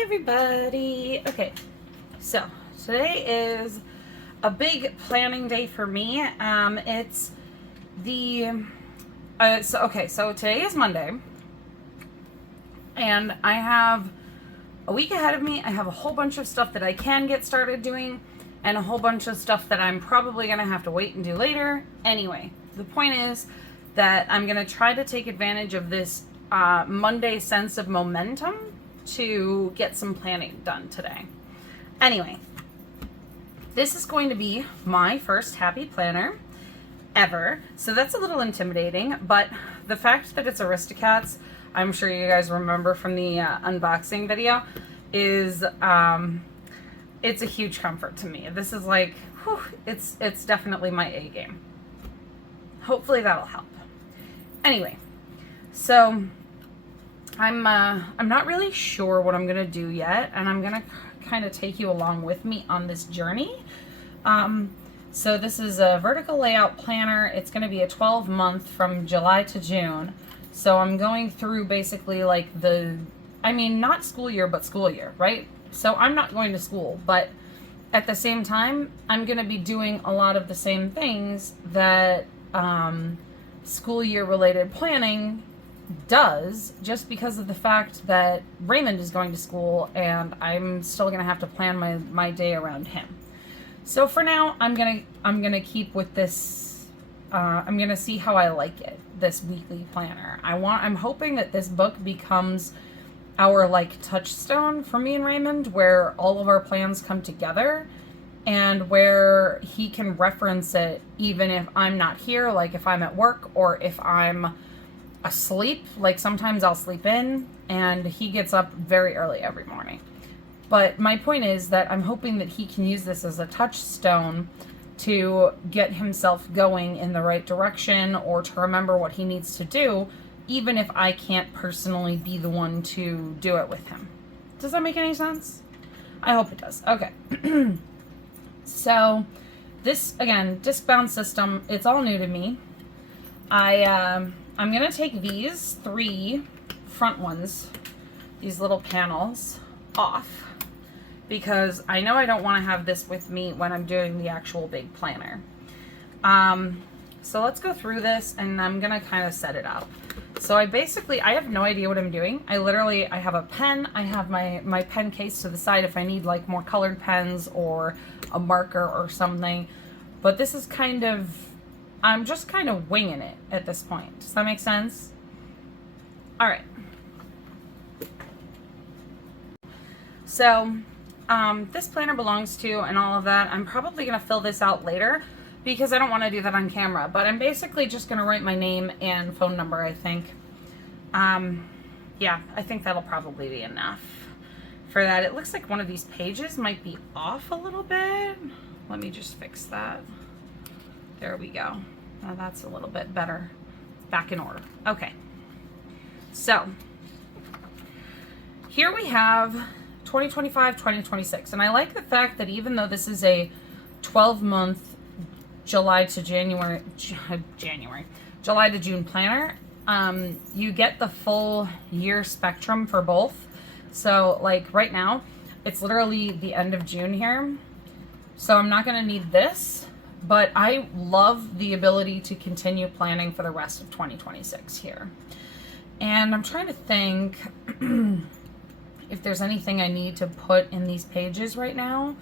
Hi everybody. Okay, so today is a big planning day for me. It's the so today is Monday, and I have a week ahead of me. I have a whole bunch of stuff that I can get started doing, and a whole bunch of stuff that I'm probably gonna have to wait and do later. Anyway, the point is that I'm gonna try to take advantage of this Monday sense of momentum to get some planning done today. Anyway, this is going to be my first happy planner ever, so that's a little intimidating, but the fact that it's Aristocats, I'm sure you guys remember from the unboxing video, is it's a huge comfort to me. This is like, whew, it's definitely my A game. Hopefully that'll help. Anyway, so I'm not really sure what I'm gonna do yet, and I'm gonna kind of take you along with me on this journey. So this is a vertical layout planner. It's gonna be a 12-month from July to June. So I'm going through basically like not school year, but school year, right? So I'm not going to school, but at the same time, I'm gonna be doing a lot of the same things that school year related planning does, just because of the fact that Raymond is going to school and I'm still going to have to plan my day around him. So for now, I'm gonna keep with this. I'm gonna see how I like it, this weekly planner. I'm hoping that this book becomes our like touchstone for me and Raymond, where all of our plans come together and where he can reference it even if I'm not here, like if I'm at work or if I'm asleep. Like sometimes I'll sleep in and he gets up very early every morning. But my point is that I'm hoping that he can use this as a touchstone to get himself going in the right direction or to remember what he needs to do, even if I can't personally be the one to do it with him. Does that make any sense? I hope it does. Okay. So this, again, disc-bound system, it's all new to me. I'm going to take these 3 front ones, these little panels, off because I know I don't want to have this with me when I'm doing the actual big planner. So let's go through this and I'm going to kind of set it up. So I have no idea what I'm doing. I have a pen. I have my pen case to the side if I need like more colored pens or a marker or something. But this is I'm just kind of winging it at this point. Does that make sense? All right. So this planner belongs to and all of that. I'm probably going to fill this out later because I don't want to do that on camera. But I'm basically just going to write my name and phone number, I think. Yeah, I think that'll probably be enough for that. It looks like one of these pages might be off a little bit. Let me just fix that. There we go. Now that's a little bit better. Back in order. Okay. So here we have 2025, 2026. And I like the fact that even though this is a 12-month July to June planner, you get the full year spectrum for both. So like right now, it's literally the end of June here. So I'm not going to need this. But I love the ability to continue planning for the rest of 2026 here. And I'm trying to think if there's anything I need to put in these pages right now.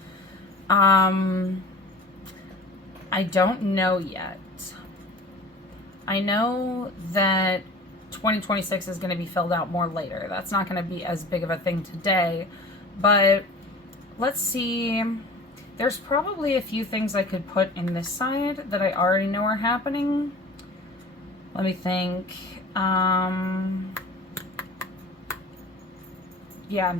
I don't know yet. I know that 2026 is going to be filled out more later. That's not going to be as big of a thing today. But let's see. There's probably a few things I could put in this side that I already know are happening. Let me think. Yeah,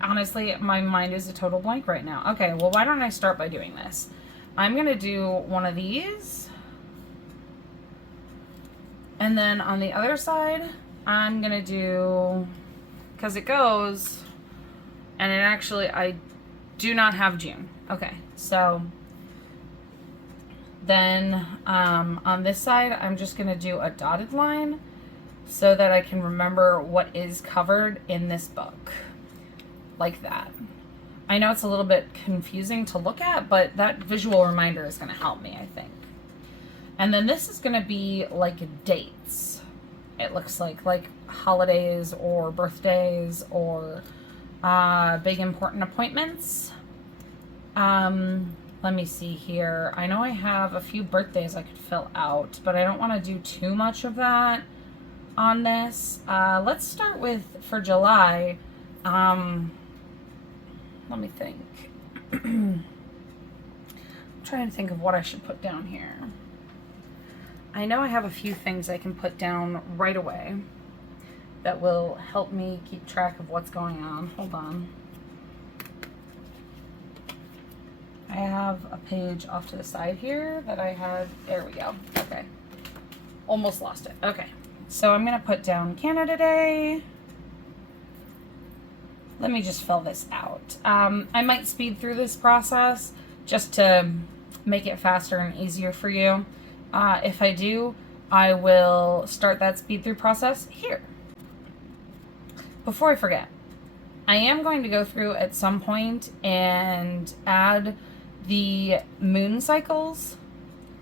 honestly, my mind is a total blank right now. Okay, well, why don't I start by doing this? I'm going to do one of these. And then on the other side, I'm going to do, because it goes, and it actually, I do not have June. Okay, so then on this side, I'm just going to do a dotted line so that I can remember what is covered in this book. like that. I know it's a little bit confusing to look at, but that visual reminder is going to help me, I think. And then this is going to be like dates. It looks like holidays or birthdays or big important appointments. Let me see here. I know I have a few birthdays I could fill out, but I don't want to do too much of that on this. Let's start with, for July, let me think. I'm trying to think of what I should put down here. I know I have a few things I can put down right away that will help me keep track of what's going on. Hold on. I have a page off to the side here that I had. There we go. Okay. Almost lost it. Okay. So I'm going to put down Canada Day. Let me just fill this out. I might speed through this process just to make it faster and easier for you. If I do, I will start that speed through process here. Before I forget, I am going to go through at some point and add the moon cycles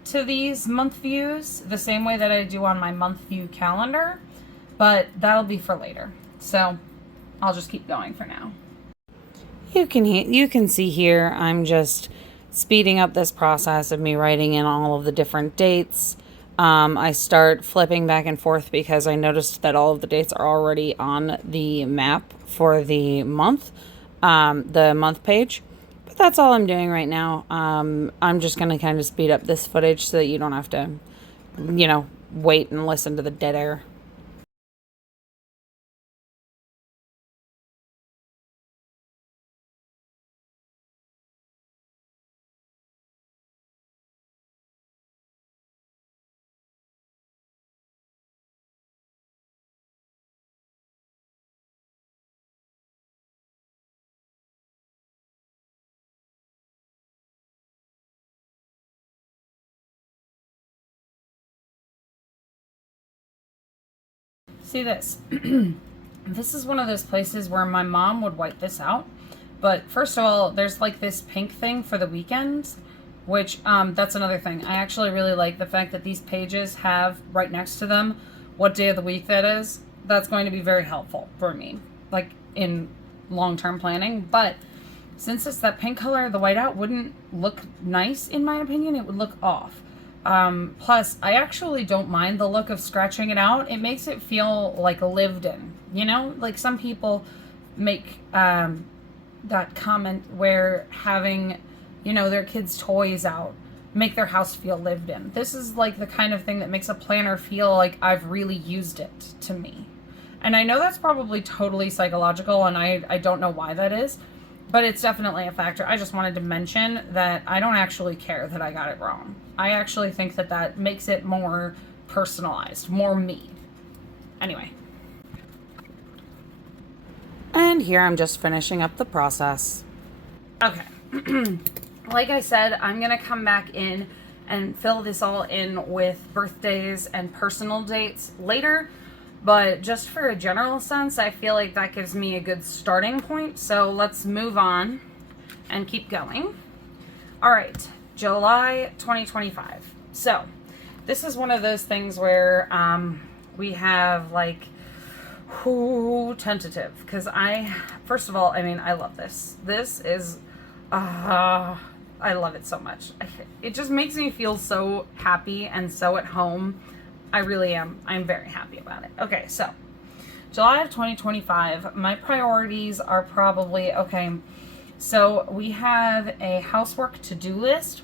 to these month views the same way that I do on my month view calendar, but that'll be for later. So I'll just keep going for now. You can see here I'm just speeding up this process of me writing in all of the different dates. I start flipping back and forth because I noticed that all of the dates are already on the map for the month page. But that's all I'm doing right now. I'm just going to kind of speed up this footage so that you don't have to, wait and listen to the dead air. See this. This is one of those places where my mom would wipe this out. But first of all, there's like this pink thing for the weekends, which that's another thing. I actually really like the fact that these pages have right next to them what day of the week that is. That's going to be very helpful for me, like in long-term planning. But since it's that pink color, the whiteout wouldn't look nice in my opinion. It would look off. Plus, I actually don't mind the look of scratching it out. It makes it feel like lived in, like some people make that comment where having, their kids' toys out make their house feel lived in. This is like the kind of thing that makes a planner feel like I've really used it to me. And I know that's probably totally psychological, and I don't know why that is, but it's definitely a factor. I just wanted to mention that I don't actually care that I got it wrong. I actually think that that makes it more personalized, more me. Anyway. And here I'm just finishing up the process. Okay. Like I said, I'm going to come back in and fill this all in with birthdays and personal dates later. But just for a general sense, I feel like that gives me a good starting point. So let's move on and keep going. All right, July 2025. So this is one of those things where we have like, tentative. Because first of all, I love this. This is, I love it so much. It just makes me feel so happy and so at home. I really am. I'm very happy about it. Okay, so July of 2025, my priorities are probably, so we have a housework to-do list,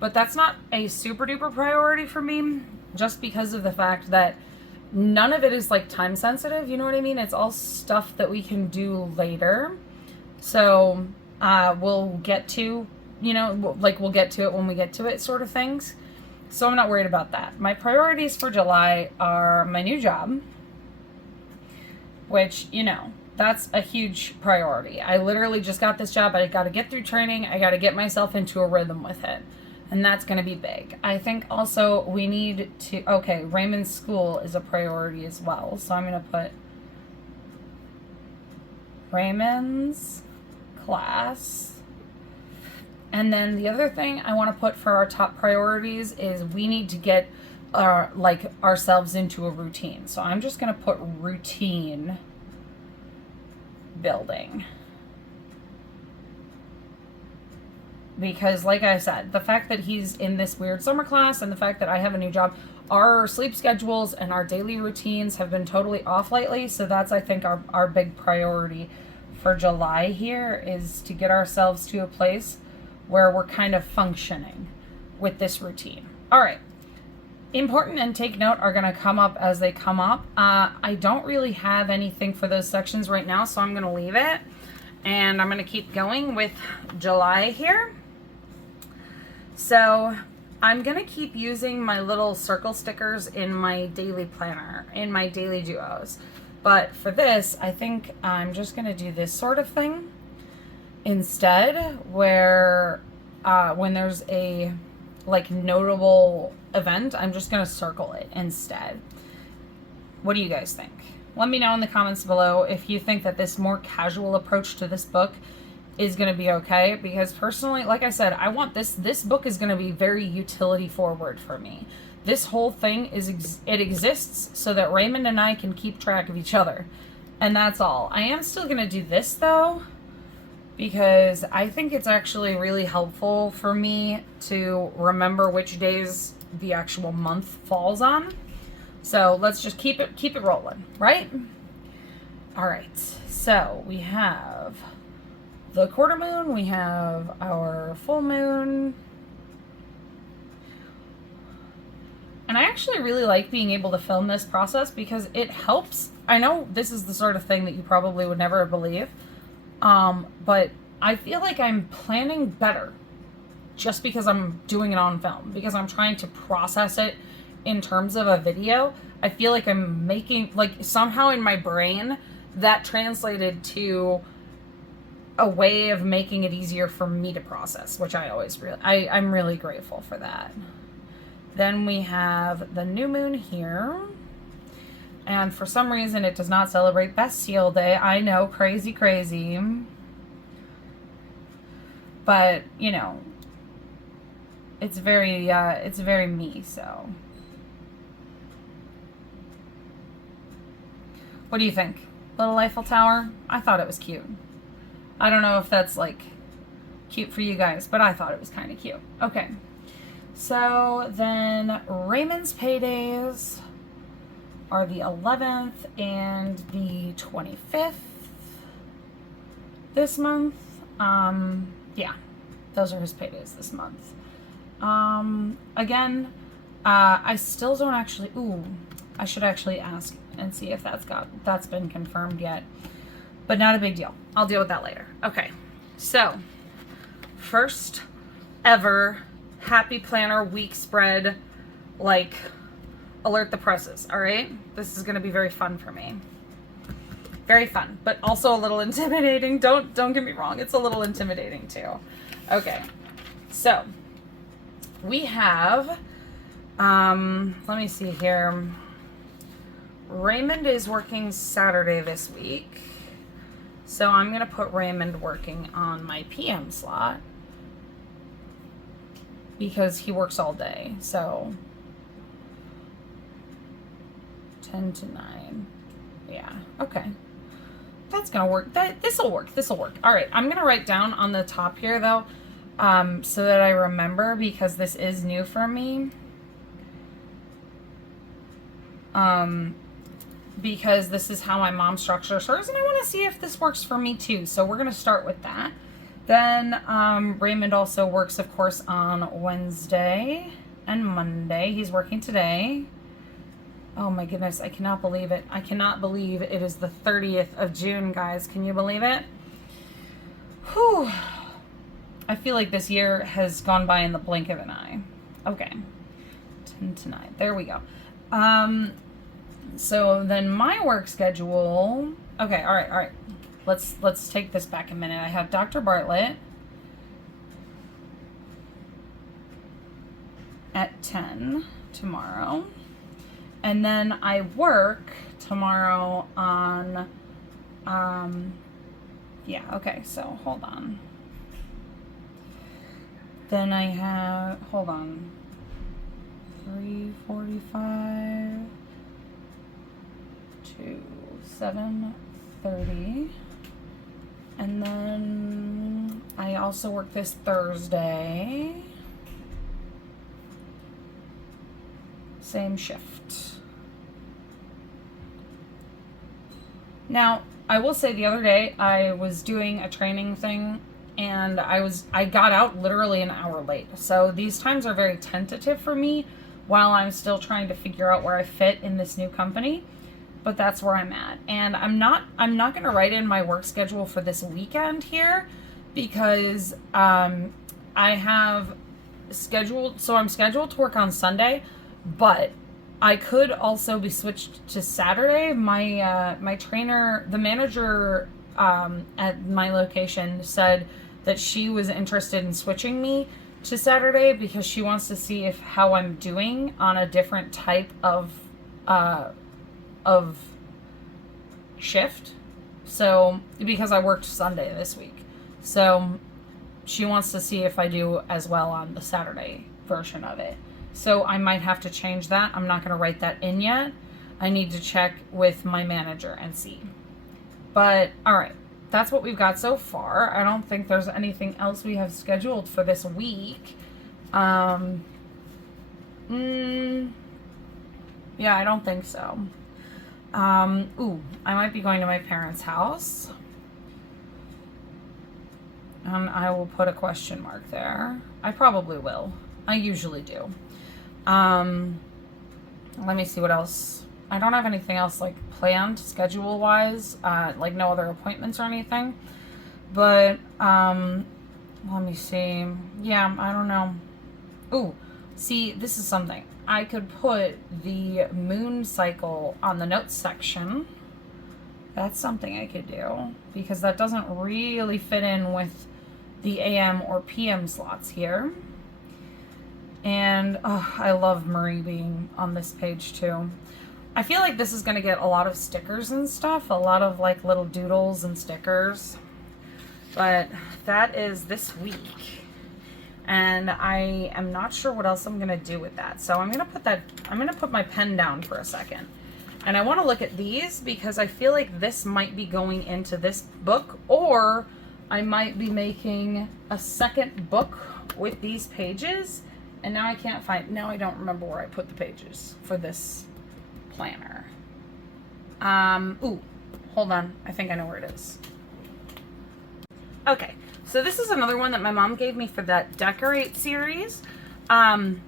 but that's not a super duper priority for me just because of the fact that none of it is like time sensitive. You know what I mean? It's all stuff that we can do later. So we'll get to, we'll get to it when we get to it sort of things. So I'm not worried about that. My priorities for July are my new job, which, that's a huge priority. I literally just got this job. I got to get through training. I got to get myself into a rhythm with it. And that's going to be big. I think also we need to, Raymond's school is a priority as well. So I'm going to put Raymond's class. And then the other thing I want to put for our top priorities is we need to get ourselves into a routine. So I'm just going to put routine building. Because like I said, the fact that he's in this weird summer class and the fact that I have a new job, our sleep schedules and our daily routines have been totally off lately. So that's, I think, our big priority for July here is to get ourselves to a place where we're kind of functioning with this routine. All right. Important and take note are going to come up as they come up. I don't really have anything for those sections right now, so I'm going to leave it. And I'm going to keep going with July here. So I'm going to keep using my little circle stickers in my daily planner, in my daily duos. But for this, I think I'm just going to do this sort of thing instead, where when there's a notable event, I'm just going to circle it instead. What do you guys think? Let me know in the comments below if you think that this more casual approach to this book is going to be okay, because personally, like I said, I want this book is going to be very utility forward for me. This whole thing it exists so that Raymond and I can keep track of each other, and that's all. I am still going to do this though, because I think it's actually really helpful for me to remember which days the actual month falls on. So let's just keep it rolling, right? All right, so we have the quarter moon, we have our full moon. And I actually really like being able to film this process because it helps. I know this is the sort of thing that you probably would never believe, but I feel like I'm planning better just because I'm doing it on film, because I'm trying to process it in terms of a video. I feel like I'm making, somehow in my brain that translated to a way of making it easier for me to process, which I'm really grateful for that. Then we have the new moon here. And for some reason it does not celebrate Bastille Day. I know, crazy. But, you know, it's very me, so. What do you think? Little Eiffel Tower? I thought it was cute. I don't know if that's cute for you guys, but I thought it was kind of cute. Okay. So then Raymond's paydays are the 11th and the 25th this month. Yeah, those are his paydays this month. Again, I still don't actually, I should actually ask and see if that's been confirmed yet, but not a big deal. I'll deal with that later. Okay, so first ever Happy Planner week spread, alert the presses. All right, this is going to be very fun for me. Very fun, but also a little intimidating. Don't get me wrong, it's a little intimidating too. Okay, so we have, let me see here. Raymond is working Saturday this week, so I'm going to put Raymond working on my PM slot because he works all day. So 10 to 9. Yeah, okay. That's going to work. This'll work. All right, I'm going to write down on the top here though, so that I remember, because this is new for me. Because this is how my mom structures hers, and I want to see if this works for me too. So we're going to start with that. Then Raymond also works, of course, on Wednesday and Monday. He's working today. Oh my goodness, I cannot believe it. I cannot believe it is the 30th of June, guys. Can you believe it? Whew. I feel like this year has gone by in the blink of an eye. Okay. 10 to 9. There we go. So then my work schedule. Okay, all right. Let's take this back a minute. I have Dr. Bartlett at 10 tomorrow. And then I work tomorrow on Yeah, okay, so hold on. Then I have, hold on, 3:45 to 7:30. And then I also work this Thursday. Same shift. Now, I will say the other day I was doing a training thing and I got out literally an hour late. So these times are very tentative for me while I'm still trying to figure out where I fit in this new company. But that's where I'm at. And I'm not going to write in my work schedule for this weekend here because I have scheduled, so I'm scheduled to work on Sunday, but I could also be switched to Saturday. My trainer, the manager at my location, said that she was interested in switching me to Saturday because she wants to see how I'm doing on a different type of shift. So because I worked Sunday this week, so she wants to see if I do as well on the Saturday version of it. So I might have to change that. I'm not going to write that in yet. I need to check with my manager and see. But all right, that's what we've got so far. I don't think there's anything else we have scheduled for this week. Yeah, I don't think so. Ooh, I might be going to my parents' house. And I will put a question mark there. I probably will. I usually do. Let me see what else. I don't have anything else like planned schedule-wise, like no other appointments or anything. But, let me see. Yeah, I don't know. Ooh, see, this is something. I could put the moon cycle on the notes section. That's something I could do because that doesn't really fit in with the AM or PM slots here. And I love Marie being on this page too. I feel like this is going to get a lot of stickers and stuff, a lot of like little doodles and stickers. But that is this week. And I am not sure what else I'm going to do with that. So I'm going to put my pen down for a second. And I want to look at these because I feel like this might be going into this book, or I might be making a second book with these pages. And now I don't remember where I put the pages for this planner. Ooh, hold on. I think I know where it is. Okay, so this is another one that my mom gave me for that Decorate series. And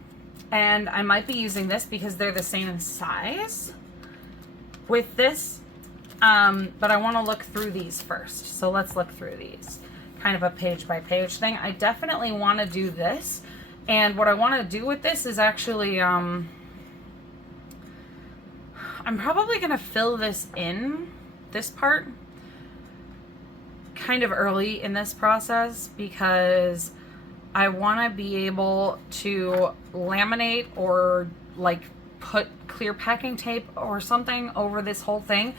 I might be using this because they're the same in size with this. But I want to look through these first. So let's look through these. Kind of a page by page thing. I definitely want to do this. And what I want to do with this is actually, I'm probably going to fill this in, this part, kind of early in this process because I want to be able to laminate or like put clear packing tape or something over this whole thing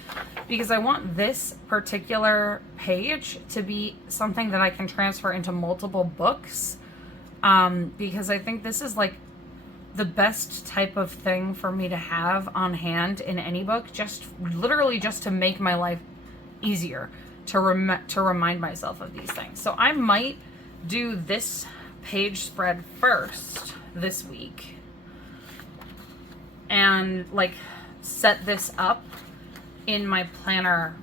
because I want this particular page to be something that I can transfer into multiple books. Because I think this is like the best type of thing for me to have on hand in any book, just literally just to make my life easier, to remind myself of these things. So I might do this page spread first this week and like set this up in my planner.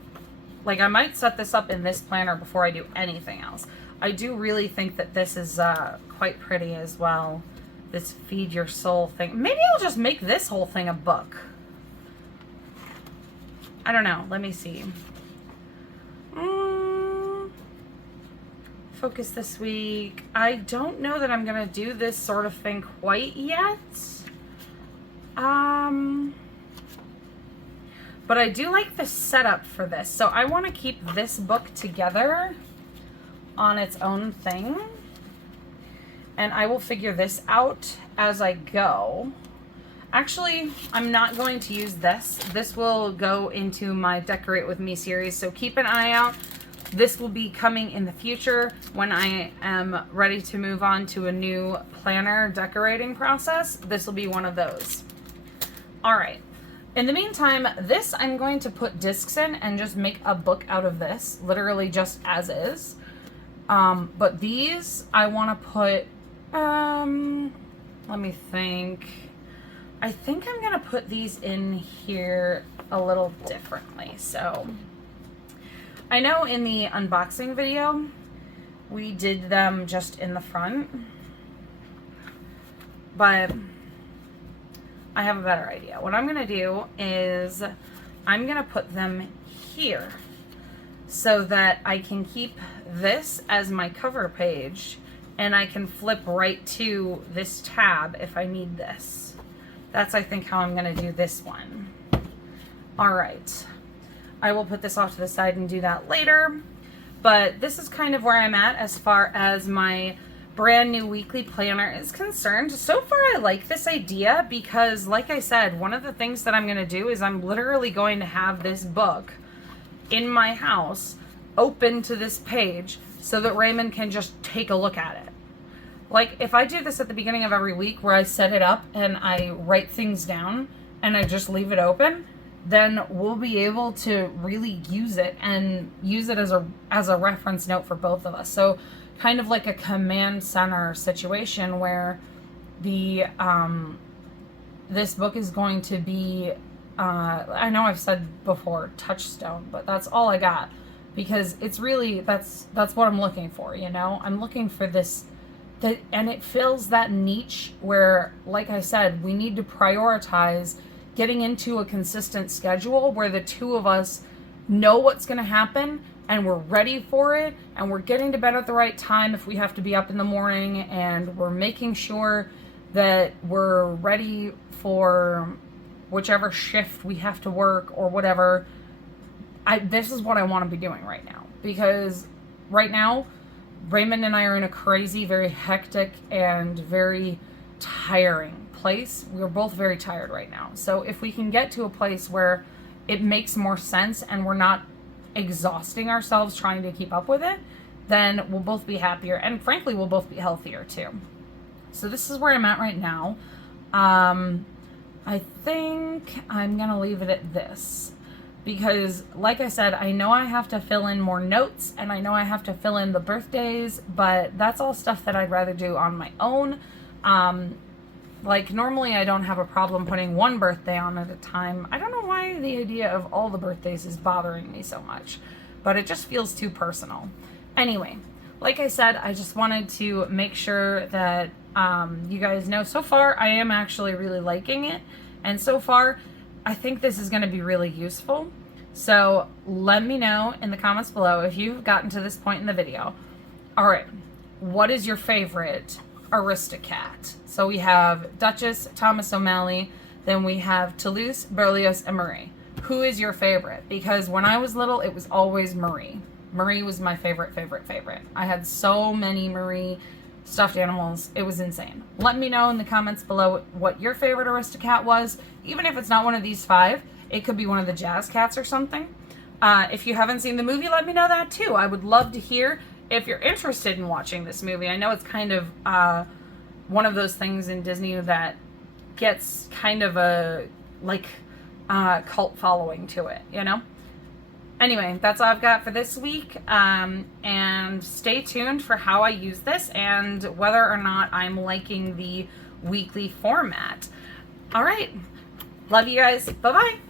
Like I might set this up in this planner before I do anything else. I do really think that this is quite pretty as well. This Feed Your Soul thing. Maybe I'll just make this whole thing a book. I don't know. Let me see. Focus this week. I don't know that I'm going to do this sort of thing quite yet. But I do like the setup for this. So I want to keep this book together on its own thing. And I will figure this out as I go. Actually, I'm not going to use this. This will go into my Decorate With Me series. So keep an eye out This will be coming in the future when I am ready to move on to a new planner decorating process. This will be one of those. All right. In the meantime, this I'm going to put discs in and just make a book out of this, literally just as is. But these I want to put, let me think. I think I'm going to put these in here a little differently. So I know in the unboxing video, we did them just in the front, but I have a better idea. What I'm gonna do is I'm gonna put them here so that I can keep this as my cover page and I can flip right to this tab if I need this. That's, I think, how I'm gonna do this one. All right. I will put this off to the side and do that later, but this is kind of where I'm at as far as my brand new weekly planner is concerned. So far, I like this idea because, like I said, one of the things that I'm going to do is I'm literally going to have this book in my house open to this page so that Raymond can just take a look at it. Like, if I do this at the beginning of every week where I set it up and I write things down and I just leave it open, then we'll be able to really use it and use it as a reference note for both of us. So kind of like a command center situation where the this book is going to be I know I've said before touchstone, but that's all I got because it's really that's what I'm looking for, you know. I'm looking for this and it fills that niche where, like I said, we need to prioritize getting into a consistent schedule where the two of us know what's going to happen and we're ready for it, and we're getting to bed at the right time if we have to be up in the morning, and we're making sure that we're ready for whichever shift we have to work or whatever. This is what I want to be doing right now, because right now Raymond and I are in a crazy, very hectic and very tiring place. We're both very tired right now. So if we can get to a place where it makes more sense and we're not exhausting ourselves trying to keep up with it, then we'll both be happier, and frankly we'll both be healthier too. So this is where I'm at right now. I think I'm gonna leave it at this because, like I said, I know I have to fill in more notes and I know I have to fill in the birthdays, but that's all stuff that I'd rather do on my own. Like, normally I don't have a problem putting one birthday on at a time. I don't know why the idea of all the birthdays is bothering me so much, but it just feels too personal. Anyway, like I said, I just wanted to make sure that you guys know, so far I am actually really liking it, and so far I think this is going to be really useful. So let me know in the comments below if you've gotten to this point in the video. All right, what is your favorite Aristocat? So we have Duchess, Thomas O'Malley, then we have Toulouse, Berlioz, and Marie. Who is your favorite? Because when I was little, it was always Marie. Marie was my favorite. I had so many Marie stuffed animals. It was insane. Let me know in the comments below what your favorite Aristocat was. Even if it's not one of these 5, it could be one of the Jazz Cats or something. If you haven't seen the movie, let me know that too. I would love to hear if you're interested in watching this movie. I know it's kind of one of those things in Disney that gets kind of a cult following to it, you know? Anyway, that's all I've got for this week. And stay tuned for how I use this and whether or not I'm liking the weekly format. All right. Love you guys. Bye-bye.